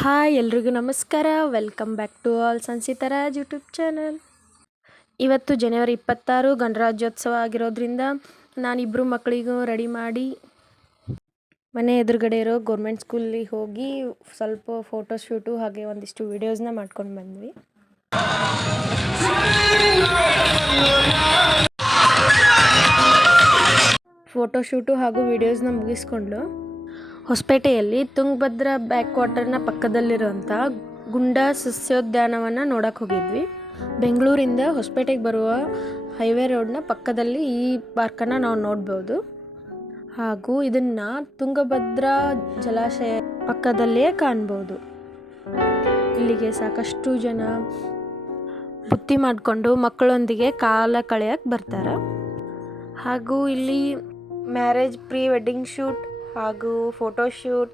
Hi ಎಲ್ರಿಗೂ ನಮಸ್ಕಾರ. Welcome back to all ಸಂಸಿತರಾಜ್ ಯೂಟ್ಯೂಬ್ ಚಾನಲ್. ಇವತ್ತು ಜನವರಿ 26 ಗಣರಾಜ್ಯೋತ್ಸವ ಆಗಿರೋದ್ರಿಂದ ನಾನಿಬ್ಬರು ಮಕ್ಕಳಿಗೂ ರೆಡಿ ಮಾಡಿ ಮನೆ ಎದುರುಗಡೆ ಇರೋ ಗೌರ್ಮೆಂಟ್ ಸ್ಕೂಲಿಗೆ ಹೋಗಿ ಸ್ವಲ್ಪ ಫೋಟೋ ಶೂಟು ಹಾಗೆ ಒಂದಿಷ್ಟು ವೀಡಿಯೋಸ್ನ ಮಾಡ್ಕೊಂಡು ಬಂದ್ವಿ. ಫೋಟೋ ಶೂಟು ಹಾಗೂ ವೀಡಿಯೋಸ್ನ ಮುಗಿಸ್ಕೊಂಡು ಹೊಸಪೇಟೆಯಲ್ಲಿ ತುಂಗಭದ್ರಾ ಬ್ಯಾಕ್ ವಾಟರ್ನ ಪಕ್ಕದಲ್ಲಿರುವಂಥ ಗುಂಡಾ ಸಸ್ಯೋದ್ಯಾನವನ್ನು ನೋಡೋಕೆ ಹೋಗಿದ್ವಿ. ಬೆಂಗಳೂರಿಂದ ಹೊಸಪೇಟೆಗೆ ಬರುವ ಹೈವೇ ರೋಡ್ನ ಪಕ್ಕದಲ್ಲಿ ಈ ಪಾರ್ಕನ್ನು ನಾವು ನೋಡ್ಬೋದು. ಹಾಗೂ ಇದನ್ನು ತುಂಗಭದ್ರಾ ಜಲಾಶಯ ಪಕ್ಕದಲ್ಲಿಯೇ ಕಾಣ್ಬೋದು. ಇಲ್ಲಿಗೆ ಸಾಕಷ್ಟು ಜನ ಬುತ್ತಿ ಮಾಡಿಕೊಂಡು ಮಕ್ಕಳೊಂದಿಗೆ ಕಾಲ ಕಳೆಯೋಕ್ಕೆ ಬರ್ತಾರೆ. ಹಾಗೂ ಇಲ್ಲಿ ಮ್ಯಾರೇಜ್ ಪ್ರೀ ವೆಡ್ಡಿಂಗ್ ಶೂಟ್ ಹಾಗೂ ಫೋಟೋಶೂಟ್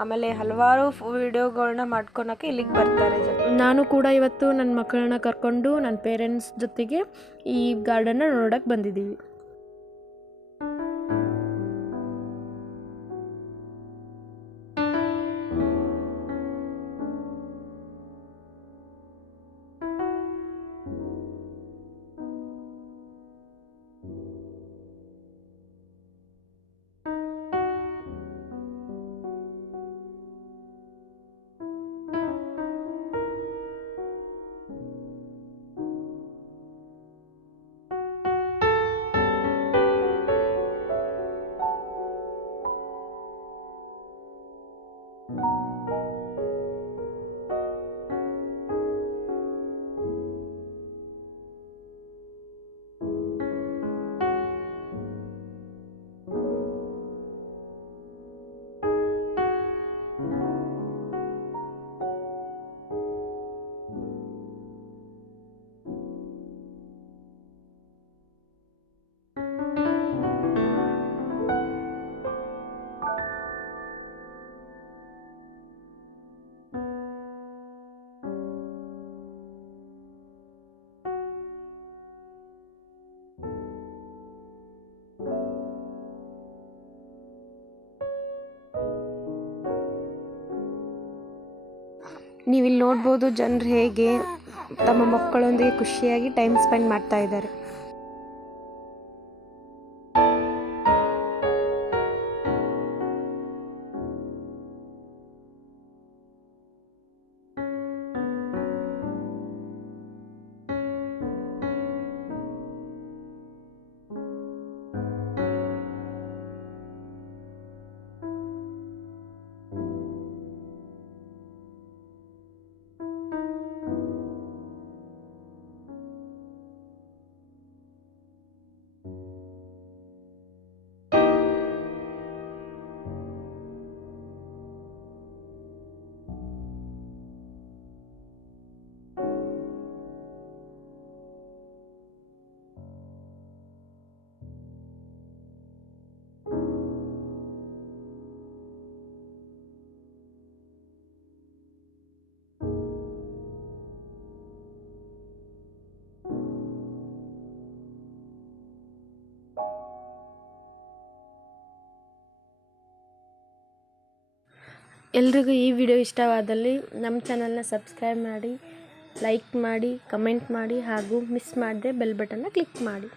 ಆಮೇಲೆ ಹಲವಾರು ವಿಡಿಯೋಗಳನ್ನ ಮಾಡ್ಕೊಳಕ್ಕೆ ಇಲ್ಲಿಗೆ ಬರ್ತಾರೆ. ನಾನು ಕೂಡ ಇವತ್ತು ನನ್ನ ಮಕ್ಕಳನ್ನ ಕರ್ಕೊಂಡು ನನ್ನ ಪೇರೆಂಟ್ಸ್ ಜೊತೆಗೆ ಈ ಗಾರ್ಡನ್ನ ನೋಡೋಕ್ಕೆ ಬಂದಿದ್ದೀವಿ. ನೀವಿಲ್ಲಿ ನೋಡ್ಬೋದು ಜನರು ಹೇಗೆ ತಮ್ಮ ಮಕ್ಕಳೊಂದಿಗೆ ಖುಷಿಯಾಗಿ ಟೈಮ್ ಸ್ಪೆಂಡ್ ಮಾಡ್ತಾ ಇದ್ದಾರೆ. ಎಲ್ರಿಗೂ ಈ ವಿಡಿಯೋ ಇಷ್ಟವಾದಲ್ಲಿ ನಮ್ಮ ಚಾನಲ್ನ ಸಬ್ಸ್ಕ್ರೈಬ್ ಮಾಡಿ, ಲೈಕ್ ಮಾಡಿ, ಕಮೆಂಟ್ ಮಾಡಿ ಹಾಗೂ ಮಿಸ್ ಮಾಡದೆ ಬೆಲ್ ಬಟನ್ನ ಕ್ಲಿಕ್ ಮಾಡಿ.